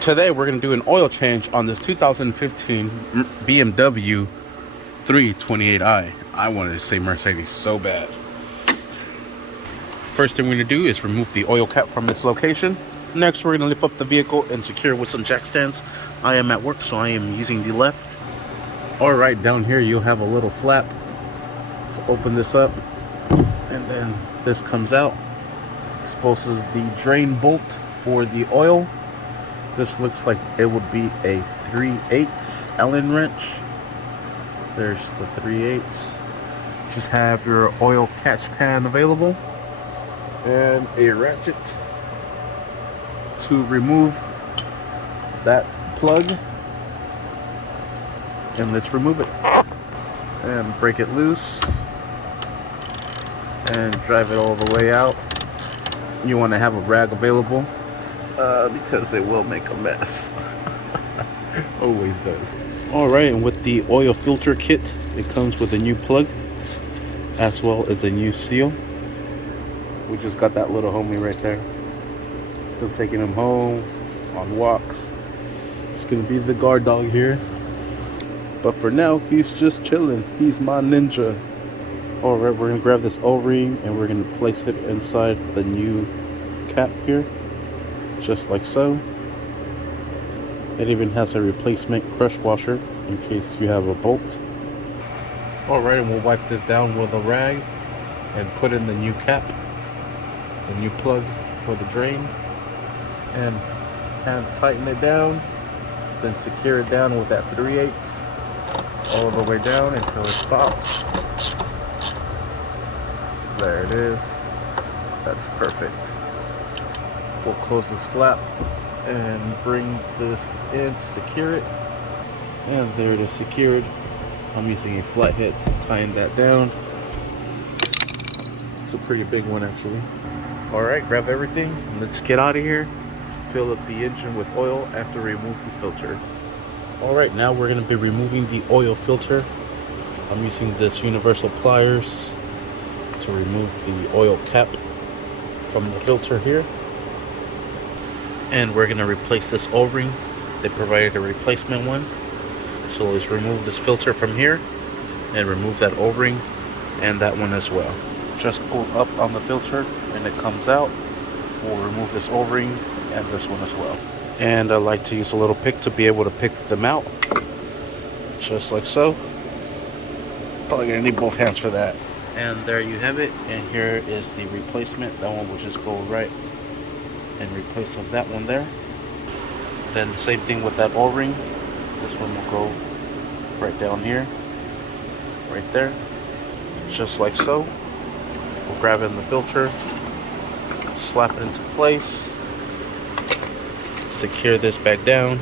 Today we're going to do an oil change on this 2015 BMW 328i. I wanted to say Mercedes so bad. First thing we're going to do is remove the oil cap from this location. Next, we're going to lift up the vehicle and secure it with some jack stands. I am at work, so I am using the left. Alright, down here you'll have a little flap. So open this up, and then this comes out. Exposes the drain bolt for the oil. This looks like it would be a 3/8 Allen wrench. There's the 3/8. Just have your oil catch pan available and a ratchet to remove that plug. And let's remove it and break it loose and drive it all the way out. You want to have a rag available because it will make a mess. Always does. Alright, and with the oil filter kit, it comes with a new plug as well as a new seal. We just got that little homie right there. Still taking him home on walks. It's gonna be the guard dog here, but for now he's just chilling. He's my ninja. Alright, we're gonna grab this O-ring and we're gonna place it inside the new cap here, just like so. It even has a replacement crush washer in case you have a bolt. Alright, and we'll wipe this down with a rag and put in the new cap, the new plug for the drain, and kind of tighten it down, then secure it down with that 3/8 all the way down until it stops. There it is. That's perfect. We'll close this flap and bring this in to secure it. And there it is secured. I'm using a flathead to tighten that down. It's a pretty big one actually. Alright, grab everything. Let's get out of here. Let's fill up the engine with oil after we remove the filter. Alright, now we're going to be removing the oil filter. I'm using this universal pliers to remove the oil cap from the filter here. And we're going to replace this O-ring. They provided a replacement one. So let's remove this filter from here and remove that O-ring and that one as well. Just pull up on the filter and it comes out. We'll remove this O-ring and this one as well. And I like to use a little pick to be able to pick them out. Just like so. Probably going to need both hands for that. And there you have it. And here is the replacement. That one will just go right and replace of that one there. Then the same thing with that O-ring. This one will go right down here, right there, just like so. We'll grab in the filter, slap it into place, secure this back down.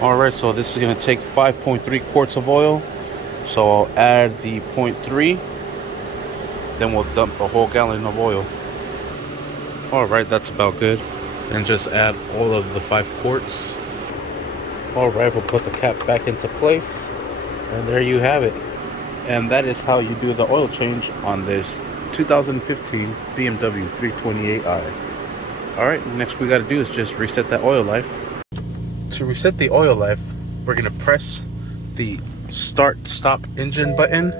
Alright, so this is going to take 5.3 quarts of oil. So I'll add the 0.3, then we'll dump the whole gallon of oil. Alright, that's about good. And just add all of the 5 quarts. Alright, we'll put the cap back into place. And there you have it. And that is how you do the oil change on this 2015 BMW 328i. Alright, next we got to do is just reset that oil life. To reset the oil life, we're going to press the start stop engine button.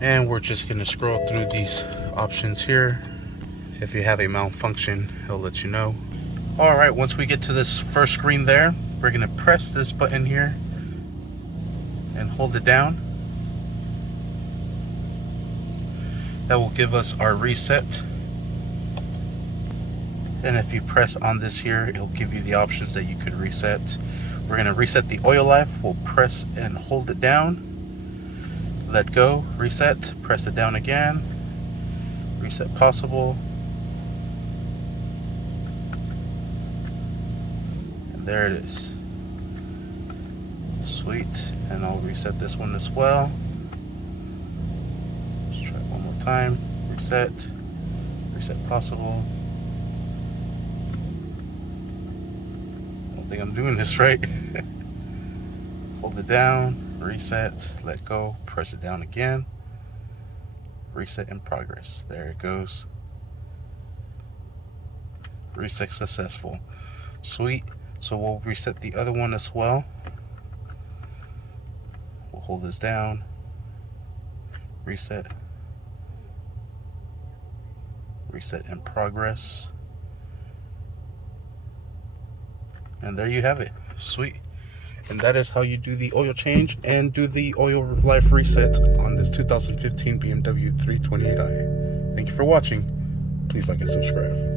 And we're just going to scroll through these options here. If you have a malfunction, it'll let you know. Alright, once we get to this first screen there, we're going to press this button here and hold it down. That will give us our reset. And if you press on this here, it'll give you the options that you could reset. We're going to reset the oil life. We'll press and hold it down. Let go, reset, press it down again. Reset possible. There it is. Sweet. And I'll reset this one as well. Let's try it one more time. Reset. Reset possible. I don't think I'm doing this right. Hold it down. Reset. Let go. Press it down again. Reset in progress. There it goes. Reset successful. Sweet. So we'll reset the other one as well. We'll hold this down, reset, reset in progress, and there you have it. Sweet. And that is how you do the oil change and do the oil life reset on this 2015 BMW 328i. Thank you for watching. Please like and subscribe.